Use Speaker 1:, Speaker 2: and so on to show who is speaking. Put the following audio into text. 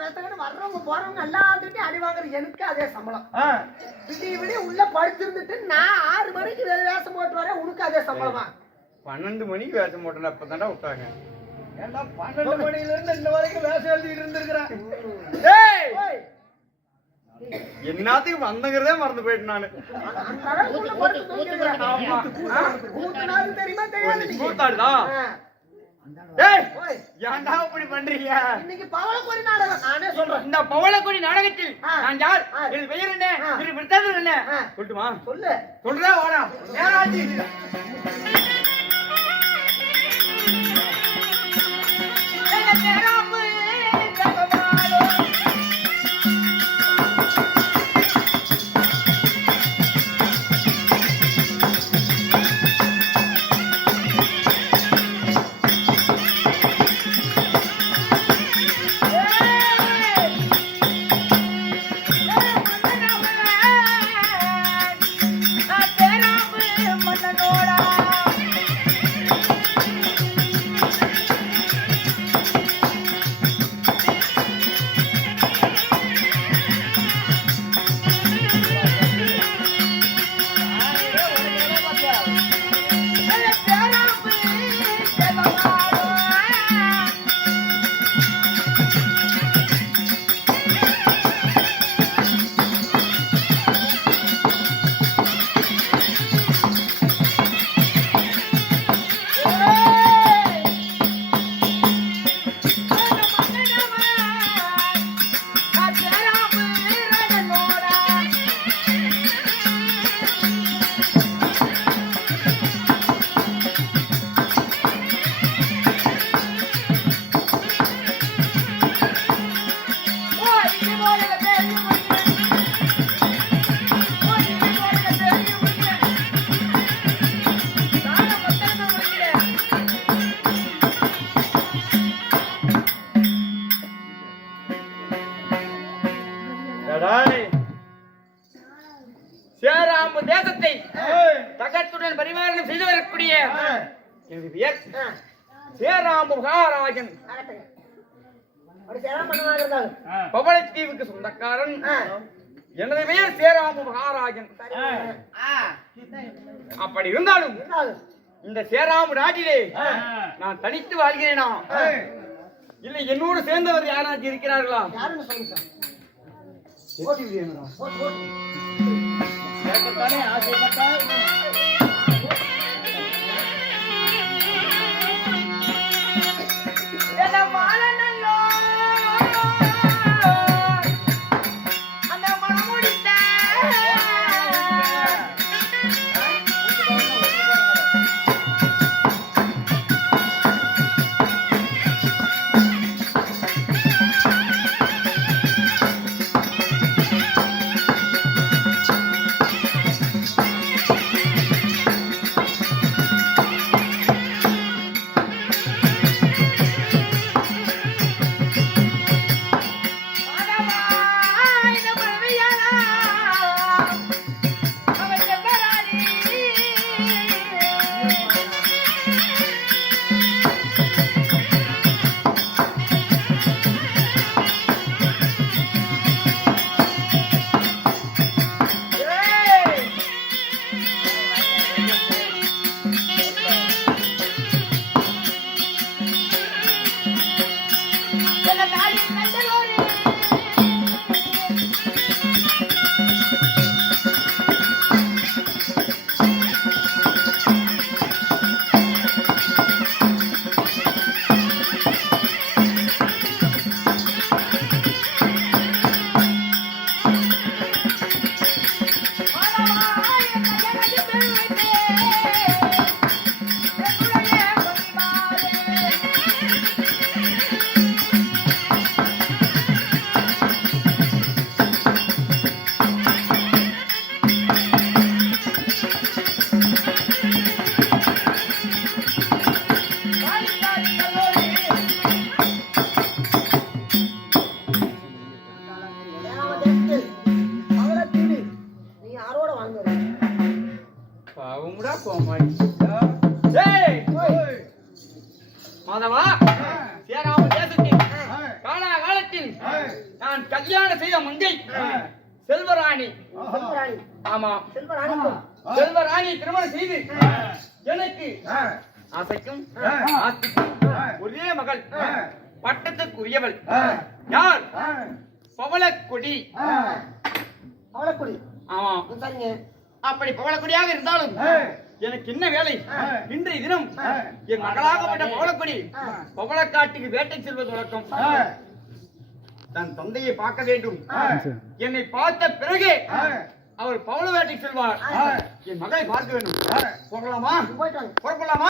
Speaker 1: வர்றவங்க போறவங்க எல்லாத்துக்கிட்டையும் அடி வாங்குற எனக்கு அதே சம்பளம். விடிய விடிய உள்ள படுத்திருந்துட்டு நான் ஆறு மணிக்கு வேஷம் போட்டு வரேன் உனக்கு அதே சம்பளமா?
Speaker 2: பன்னெண்டு மணிக்கு வேஷம் போட்டேன் அப்பதான்டா விட்டாங்க.
Speaker 3: ஏன்டா பன்னெண்டு மணில இருந்து இன்ன வரைக்கும் வேஷம் எழுதிட்டு இருந்திருக்கிறேன்
Speaker 2: என்னத்துக்கு வந்தங்கிறதே மறந்து போயிட்டேன் நானு.
Speaker 1: தெரியுமா தெரியாது
Speaker 2: ஏன்டா இப்படி பண்றீங்க?
Speaker 1: இன்னைக்கு பவளப்பொறி நாடகம். நானே சொல்றேன்.
Speaker 2: இந்த பவளக்குடி நாடகத்தில். நான் யார். என் பெயர் என்ன. என் விருத்தாந்தம் என்ன. சொல்லட்டுமா
Speaker 1: சொல்லு.
Speaker 2: சொல்றா வாடா. நேராச்சு சேராம்பு தேசத்தை தகத்துடன் பரிமாரணம் செய்து வரக்கூடிய எனது பெயர் சேராம்பு மகாராஜன். பவளத்தீவுக்கு சொந்தக்காரன். எனது பெயர் சேராம்பு மகாராஜன். அப்படி இருந்தாலும் இந்த சேராம்பு நாட்டிலே. நான் தனித்து வாழ்கிறேனா? இல்லை என்னோடு சேர்ந்தவர் யாராச்சும் இருக்கிறார்களா?
Speaker 1: யாருன்னு சொல்லுங்க
Speaker 2: கல்யாணம் செய்த மங்கை. செல்வராணி.
Speaker 1: செல்வராணி.
Speaker 2: ஆமா. செல்வராணி. திருமணம் செய்து எனக்கு ஆசைக்கும் ஆஸ்திக்கும் ஒரே மகள். பட்டத்துக்குரியவள். யார்? பவளக்கொடி.
Speaker 1: அவளக்குடி
Speaker 2: ஆமா.
Speaker 1: சரிங்க
Speaker 2: அப்படி பவளக்கொடியாக இருந்தாலும் எனக்கு என்ன வேலை? இன்றைய தினம் என் மகளாகப்பட்ட பவளக்கொடி. பவளக்காட்டுக்கு வேட்டை செல்வது வழக்கம். தன் தந்தையை பார்க்க வேண்டும். என்னை பார்த்த பிறகு அவர் பவள வேட்டைக்கு செல்வார் என் மகளை பார்க்க வேண்டும். போகலாமா? புறப்படலாமா